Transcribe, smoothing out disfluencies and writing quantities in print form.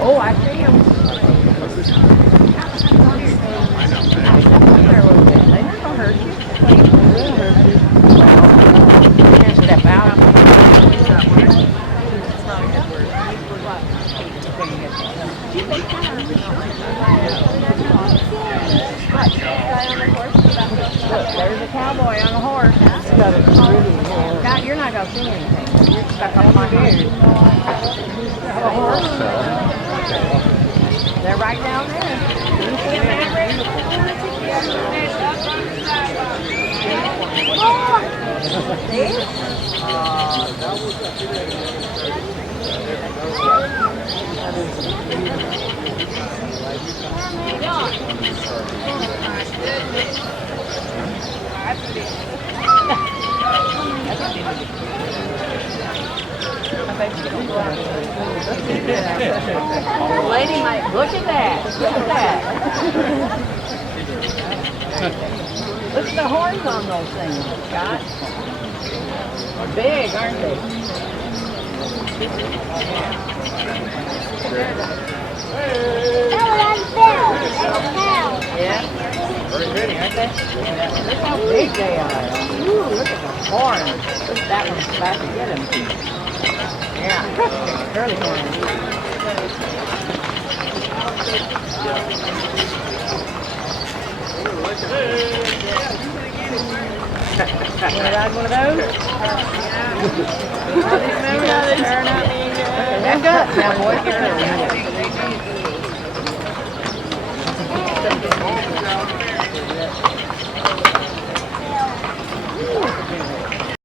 Oh, I see him. They're a little bit. They're not gonna hurt you. They'll hurt you. Well, you can't step out. Look, there's a cowboy on a horse. God, you're not gonna see anything. You're stuck up my head. A horse. They're right down there. You see them, Maverick? Lady might look at that. Look at that. Look at the horns on those things, Scott. Big, aren't they? Yeah. Very pretty, aren't they? Yeah. Look how big they are. Ooh, look at the horns. Look, that one's about to get him. Yeah, curly horns. Want to ride one of those? Remember how they turn out being good? Back up now, boy.